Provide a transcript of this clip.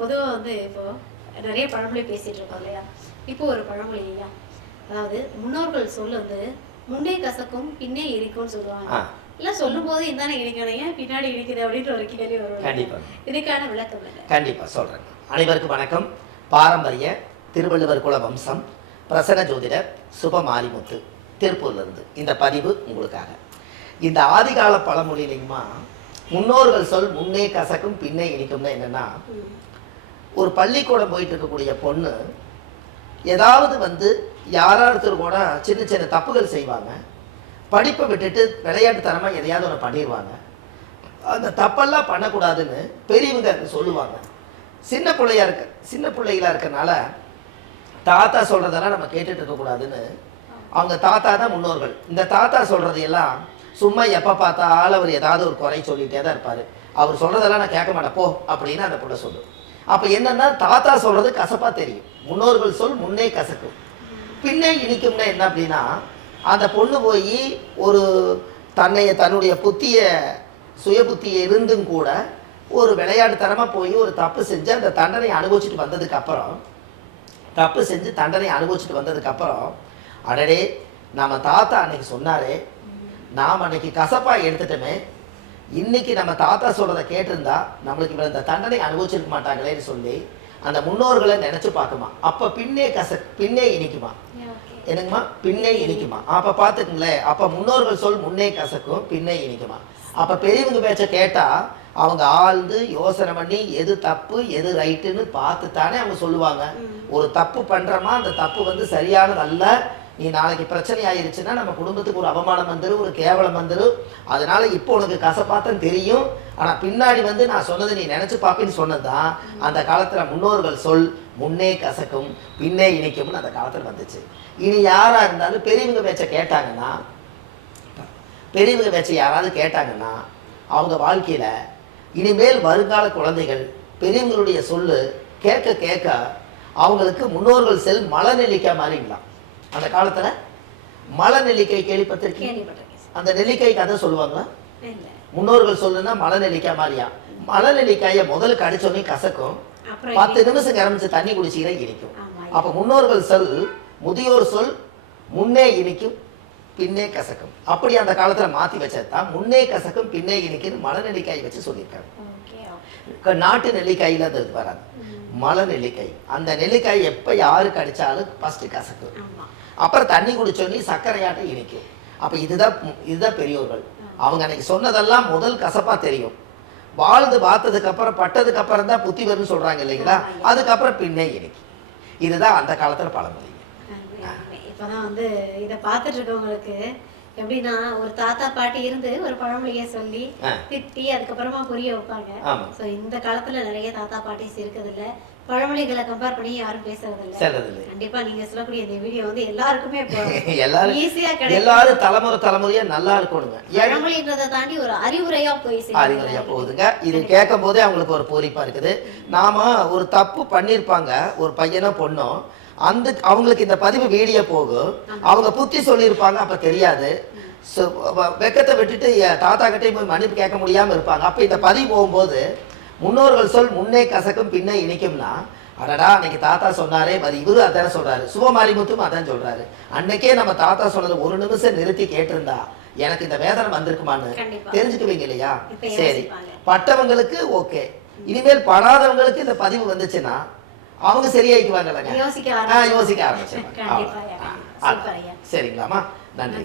பொதுவாக வந்து இப்போ நிறைய பழமொழி பேசிட்டு இருக்கோம் இல்லையா? இப்போ ஒரு பழமொழி இல்லையா, அதாவது முன்னோர்கள் சொல் வந்து முன்னே கசக்கும் பின்னே இனிக்கும்னு சொல்லுவாங்க. இல்ல சொல்லும் போது இந்தானே இனிக்கணும், ஏன் பின்னாடி இனிக்குது அப்படின்ற ஒரு கேள்வி வரும். கண்டிப்பா இதுக்கான விளக்கம் இல்லை. கண்டிப்பா சொல்றேன். அனைவருக்கும் வணக்கம். பாரம்பரிய திருவள்ளுவர் குல வம்சம் பிரசன்ன ஜோதிடர் சுபமாரிமுத்து திருப்பூர்ல இருந்து இந்த பதிவு உங்களுக்காக. இந்த ஆதிகால பழமொழி இல்லைங்கம்மா, முன்னோர்கள் சொல் முன்னே கசக்கும் பின்னே இனிக்கும்னா என்னன்னா, ஒரு பள்ளிக்கூடம் போயிட்டு இருக்கக்கூடிய பொண்ணு ஏதாவது வந்து யாராவது கூட சின்ன சின்ன தப்புகள் செய்வாங்க. படிப்பை விட்டுட்டு விளையாட்டுத்தனமாக எதையாவது ஒன்று பண்ணிடுவாங்க. அந்த தப்பெல்லாம் பண்ணக்கூடாதுன்னு பெரியவங்க சொல்லுவாங்க. சின்ன பிள்ளைகளாக இருக்கனால தாத்தா சொல்கிறதெல்லாம் நம்ம கேட்டுட்டு இருக்கக்கூடாதுன்னு அவங்க தாத்தா தான் முன்னோர்கள். இந்த தாத்தா சொல்கிறதையெல்லாம் சும்மா எப்போ பார்த்தாலும் அவர் ஏதாவது ஒரு குறை சொல்லிகிட்டே தான் இருப்பார். அவர் சொல்கிறதெல்லாம் நான் கேட்க மாட்டேன் போ அப்படின்னு அந்த பிள்ளை சொல்லும். அப்போ என்னென்னா, தாத்தா சொல்கிறது கசப்பாக தெரியும். முன்னோர்கள் சொல் முன்னே கசக்கும் பின்னே இனிக்கும்னா என்ன அப்படின்னா, அந்த பொண்ணு போய் ஒரு தன்னுடைய சுய புத்தியை இருந்தும் கூட ஒரு விளையாட்டுத்தனமாக போய் ஒரு தப்பு செஞ்சு அந்த தண்டனை அனுபவிச்சுட்டு வந்ததுக்கப்புறம் அடடே நம்ம தாத்தா அன்னைக்கு சொன்னாரே, நாம் அன்னைக்கு கசப்பாக எடுத்துட்டோமே, இன்னைக்கு நம்ம தாத்தா சொல்கிறத கேட்டிருந்தா நம்மளுக்கு இந்த தண்டனை அனுபவிச்சிருக்க மாட்டாங்களேன்னு சொல்லி அந்த முன்னோர்களை நினச்சி பார்க்குமா. அப்போ பின்னே இனிக்குமா. என்னங்கம்மா? பின்னே இனிக்குமா. அப்போ பார்த்துக்குங்களேன், அப்போ முன்னோர்கள் சொல் முன்னே கசக்கும் பின்னே இனிக்குமா. அப்போ பெரியவங்க பேச்சை கேட்டால் அவங்க ஆழ்ந்து யோசனை பண்ணி எது தப்பு எது ரைட்டுன்னு பார்த்து தானே அவங்க சொல்லுவாங்க. ஒரு தப்பு பண்ணுறோமா, அந்த தப்பு வந்து சரியானது அல்ல, நீ நாளைக்கு பிரச்சனை ஆயிருச்சுன்னா நம்ம குடும்பத்துக்கு ஒரு அவமானம் வந்துடும், ஒரு கேவலம் வந்துடும், அதனால இப்போ உனக்கு கசப்பாத்தான் தெரியும், ஆனால் பின்னாடி வந்து நான் சொன்னது நீ நினச்சி பார்ப்பின்னு சொன்னது தான் அந்த காலத்தில் முன்னோர்கள் சொல் முன்னே கசக்கும் பின்னே இணைக்கும்னு அந்த காலத்தில் வந்துச்சு. இனி யாராக இருந்தாலும் பெரியவங்க பேச்சை யாராவது கேட்டாங்கன்னா அவங்க வாழ்க்கையில் இனிமேல் வருங்கால குழந்தைகள் பெரியவங்களுடைய சொல்லு கேட்க கேட்க அவங்களுக்கு முன்னோர்கள் செல் மலை நெல்லிக்காய் மாறிடலாம். அந்த காலத்துல மலை நெல்லிக்காய் கேள்விப்பட்டிருக்கீங்க? அந்த நெல்லிக்காய் கதை சொல்லுவாங்களா? முன்னோர்கள் சொல்லுன்னா மலை நெல்லிக்காய் மாதிரியா. மலை நெல்லிக்காயை முதல்ல கடிச்சோடனே கசக்கும், 10 நிமிஷம் கரமிச்சு தண்ணி குடிச்சிக்கிற இனிக்கும். அப்ப முன்னோர்கள் சொல் முதியோர் சொல் முன்னே இனிக்கும் பின்னே கசக்கும். அப்படி அந்த காலத்துல மாத்தி வச்சதுதான் முன்னே கசக்கும் பின்னே இனிக்குன்னு மலை நெல்லிக்காய் வச்சு சொல்லியிருக்காங்க. நாட்டு நெல்லிக்காயில அது வராது, மலை நெல்லிக்காய். அந்த நெல்லிக்காய் எப்ப யாருக்கு அடிச்சாலும் ஃபர்ஸ்ட் கசக்கும், அப்புறம் தண்ணி குடிச்சோன்னே சர்க்கரையாட்ட இனிக்கும். அப்ப இதுதான் பெரியோர்கள். அவங்க அன்னைக்கு சொன்னதெல்லாம் முதல் கசப்பா தெரியும், வாழ்ந்து பார்த்ததுக்கு அப்புறம் பட்டதுக்கு அப்புறம் தான் புத்தி வரும்னு சொல்றாங்க இல்லைங்களா, அதுக்கப்புறம் பின்னே இனிக்கும். இதுதான் அந்த காலத்துல பழமொழி. இப்பதான் வந்து இதை பார்த்துட்டு இருக்கவங்களுக்கு எப்படின்னா, ஒரு தாத்தா பாட்டி இருந்து ஒரு பழமொழியை சொல்லி திட்டி அதுக்கப்புறமா புரிய வைப்பாங்க. ஸோ இந்த காலத்துல நிறைய தாத்தா பாட்டிஸ் இருக்குது இல்ல, பழமொழிகளை கம்பேர் பண்ணி யாரும் பேசுறது இல்ல. கண்டிப்பா நீங்க சொல்லக்கூடிய இந்த வீடியோ வந்து எல்லாருக்குமே ஈஸியா கிடைக்கும். எல்லாரும் தலைமுறையா நல்லா இருக்கணுங்க. பழமொழின்றதை தாண்டி ஒரு அறிவுரையா போகுதுங்க. இது கேட்கும் போதே அவங்களுக்கு ஒரு பூரிப்பா இருக்குது. நாம ஒரு தப்பு பண்ணிருப்பாங்க ஒரு பையனோ பொண்ணோ, அவங்களுக்கு இந்த பதிவு வீடியோ போகும், அவங்க புத்தி சொல்லியிருப்பாங்க, அப்ப தெரியாது, வெக்கத்தை விட்டுட்டு தாத்தா கிட்டே போய் மன்னிப்பு கேட்க முடியாம இருப்பாங்க. அப்ப இந்த பதிவு போகும்போது முன்னோர்கள் சொல் முன்னே கசக்கும் பின்னே இனிக்கும்னா, அடடா அன்னைக்கு தாத்தா சொன்னாரே, இவரு அதான சொல்றாரு, சுபமாரிமுத்தும் அதான் சொல்றாரு, அன்னைக்கே நம்ம தாத்தா சொன்னது ஒரு நிமிஷம் நிறுத்தி கேட்டிருந்தா எனக்கு இந்த வேதனை வந்திருக்குமான்னு தெரிஞ்சுக்குவீங்க இல்லையா? சரி, பட்டவங்களுக்கு ஓகே, இனிமேல் படாதவங்களுக்கு இந்த பதிவு வந்துச்சுன்னா அவங்க சரியாயிக்குவாங்க, யோசிக்க ஆரம்பிச்சிருவாங்க. சரிங்களாமா? நன்றி.